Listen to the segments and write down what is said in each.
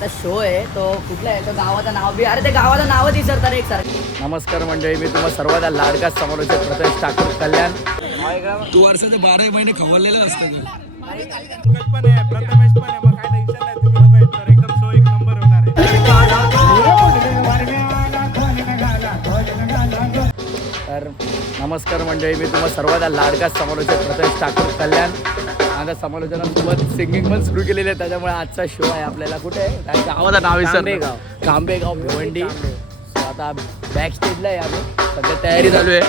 आता शो आहे तो कुठला आहे? तो गावाचं नाव बी अरे ते गावाचं नाव विसरतात एक सर नमस्कार मंडळी मी तुम्हाला सर्वात लाडका समालोचक प्रथमेश ठाकूर कल्याण. तू वर्षाचे बारा महिने खवळलेलं असतं पण आहे प्रथमेश पण आहे मग काय टेन्शन नाही तुम्ही लोक आहेत तर एकदम शो एक नंबर होणार आहे तर नमस्कार मंडळी मी तुम्हाला सर्वात लाडका समालोचक प्रथमेश ठाकूर कल्याण. आता समालोचनासोबत सिंगिंग पण सुरू केलेली आहे त्याच्यामुळे आजचा शो आहे आपल्याला. कुठे आहे? गावाचं नाव कांबेगाव. विसर कांबेगाव. भिवंडी. आता बॅक स्टेजला आहे आम्ही. सध्या तयारी चालू आहे.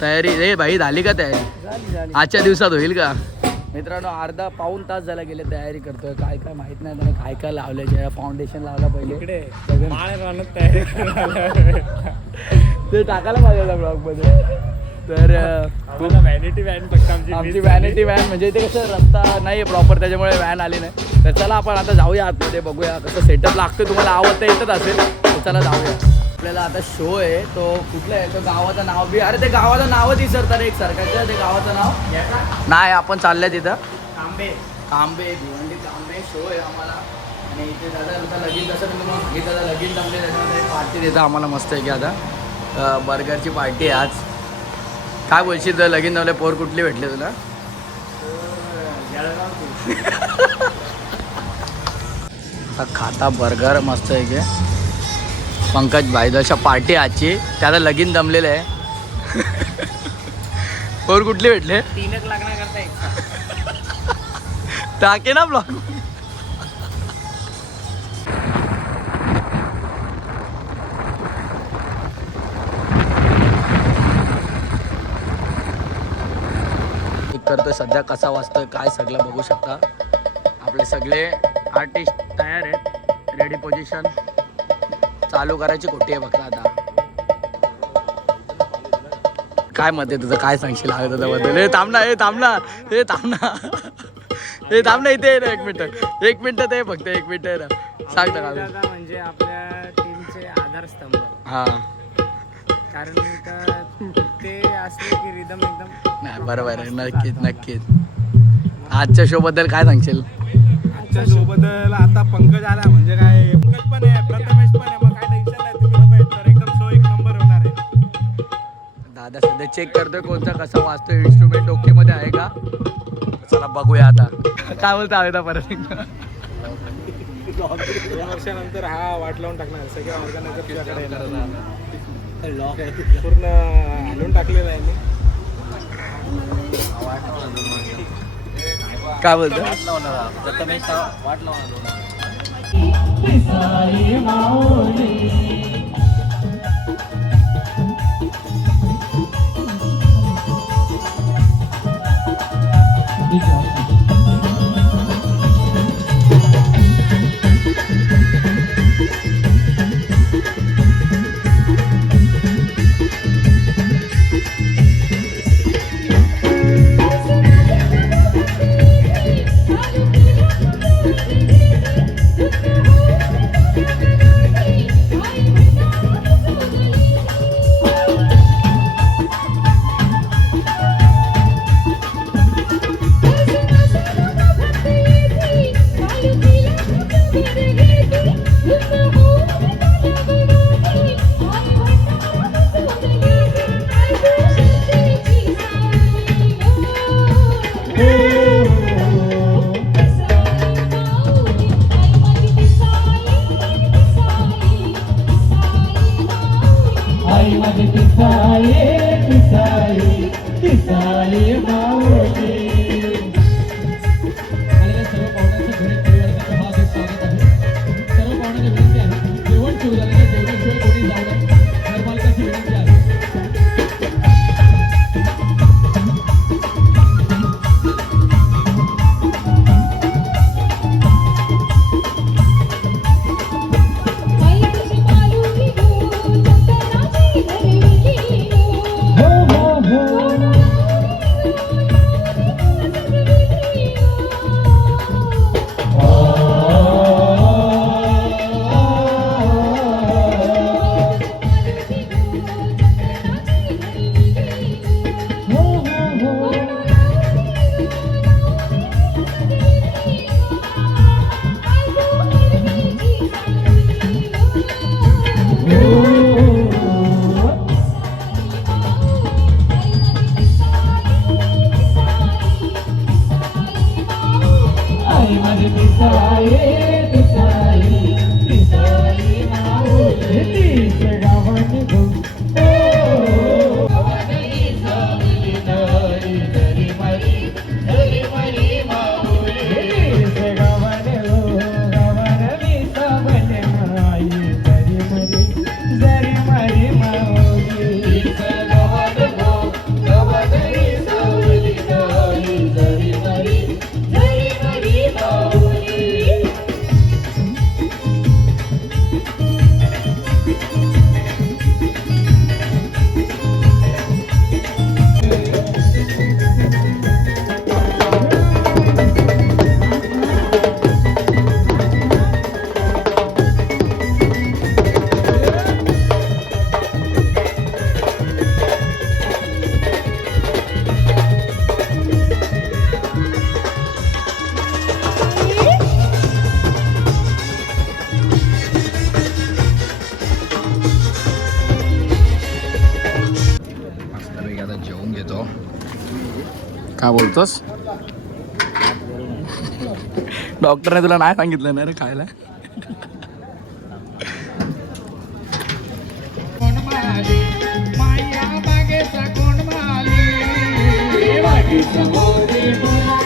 तयारी. रे भाई झाली का तयारी? आजच्या दिवसात होईल का? मित्रांनो अर्धा पाऊन तास झाला गेले तयारी करतोय. काय काय माहीत नाही त्याने काय काय लावलंय. जे फाउंडेशन लावला पहिले. तयारी करायला ते टाकायला पाहिजे ब्लॉगमध्ये. तर व्हॅनिटी व्हॅन फक्त आमची व्हॅनिटी व्हॅन म्हणजे इथे कसं रस्ता नाही प्रॉपर त्याच्यामुळे व्हॅन आली नाही. तर चला आपण आता जाऊया आतमध्ये बघूया कसं सेटअप लागतोय तुम्हाला आवडता येतच असेल. तर चला जाऊया. आपल्याला आता शो आहे तो कुठला आहे? तो गावाचं नाव बी अरे ते गावाचं नावच विसरतात एक सरकारचं ते गावाचं नाव? नाही आपण चाललंय तिथं. तांबे तांबे भिवंडी तांबे शो आहे आम्हाला. आणि इथे दादा लगीन जसं मी तुम्हाला सांगितलं दादा लगीन जमले त्याच्यामध्ये पार्टी देतं आम्हाला मस्त आहे की आता. बर्गरची पार्टी आहे आज. काय बोलशील तर लगीन जमले पोर कुठली भेटली तुला? आता खाता बर्गर मस्त आहे की पंकज भाईदशा पार्टी आजची. त्याला लगीन जमलेलं आहे. पोर कुठली भेटले? तीनच लागण्याकरता एक टाके ना ब्लॉग. करतोय सध्या कसा वाजतोय काय सगळं बघू शकता. आपले सगळे आर्टिस्ट तयार आहेत. रेडी पोझिशन चालू करायची कुठे आहे फक्त आता. काय मत आहे तुझं? काय सांगशील हवे त्याच्याबद्दल हे थांब ना हे थांब ना. हे थांब ना. हे थांब ना इथे ना एक मिनिट. एक मिनिट ते फक्त एक मिनिट आहे ना. सांग म्हणजे आपल्या टीमचे आधारस्तंभ. हा. कारण का ते असले की रिदम एकदम नाही बरोबर आहे. नक्कीच नक्कीच. आजच्या शो बद्दल काय सांगशील? आजच्या सोबत आता पंकज आला म्हणजे काय पंकज पण आहे प्रथमेश पण आहे. मग काय टेन्शन नाही तुम्ही लोक तर एकदम शो एक नंबर होणार आहे. दादा सध्या चेक करतोय कोणता कसा वाजतोय इन्स्ट्रुमेंट ओके मध्ये आहे का? चला बघूया आता. काय बोलता हवे परत एकदा? दोन वर्षानंतर हा वाट लावून टाकणार सगळ्या ऑर्गनायझर तुझ्याकडे येणार. पूर्ण हलवून टाकलेलं आहे मी. काय बोलतो? माझी पिसाळे பாயே काय बोलतोस? डॉक्टरने तुला नाही सांगितलं ना रे खायला. अग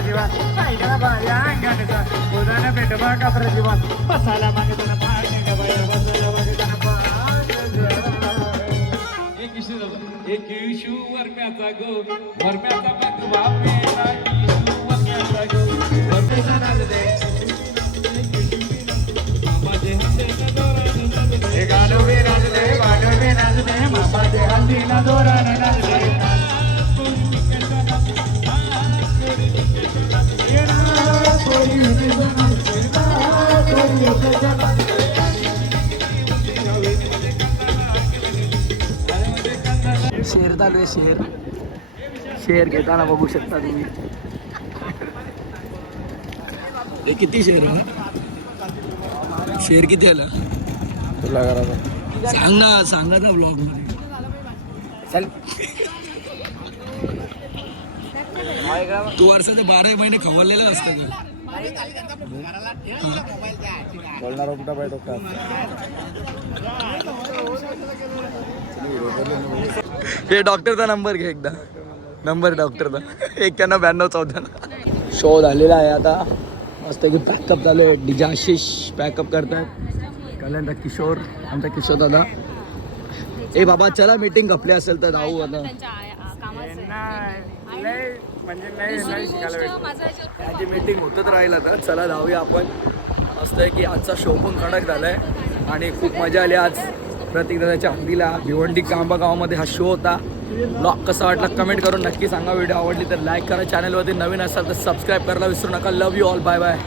मांडी वारी प्रतीकला घेऊन मांडी वारी एक इशू एक इशू वरम्याचा गो. वरम्याचा बघवा मेला. इशू वरम्याचा गो. वरम्याचा नाचते माझे हसेला दोराने नाचते हे गाणं बी नाचते गाणं बी नाचते मामाचे हल्दीला दोराने नाचते चालू आहे शेर शेर घेताना बघू शकता तुम्ही. हे किती शेर हा शेर किती आला? तुला करायचं. सांग ना सांगा ना ब्लॉग मध्ये. चल. तू वर्षाचे बारा महिने खवललेलं असतं का? बोलणार कुठं पाहिजे हे डॉक्टरचा नंबर घे एकदा. नंबर डॉक्टरचा. एक्क्याण्णव ब्याण्णव चौदा शो झालेला आहे आता. मस्त की पॅकअप झालं आहे. डीजे आशिष पॅकअप करतात कल्याणचा किशोर आमचा किशोर दादा. ए बाबा चला मीटिंग खपली असेल तर जाऊ आता. माझी मीटिंग होतच राहील आता. चला जाऊया आपण. मस्त आहे की आजचा शो पण कडक आहे आणि खूप मजा आली आज. प्रतीक हंदीला भिवंडी कांबा गावामध्ये हा शो होता. ब्लॉग कसा वाटला कमेंट करून नक्की सांगा. व्हिडिओ आवडली तर लाईक करा. चॅनलवरती नवीन असाल तर सबस्क्राईब करायला विसरू नका. Love you all bye bye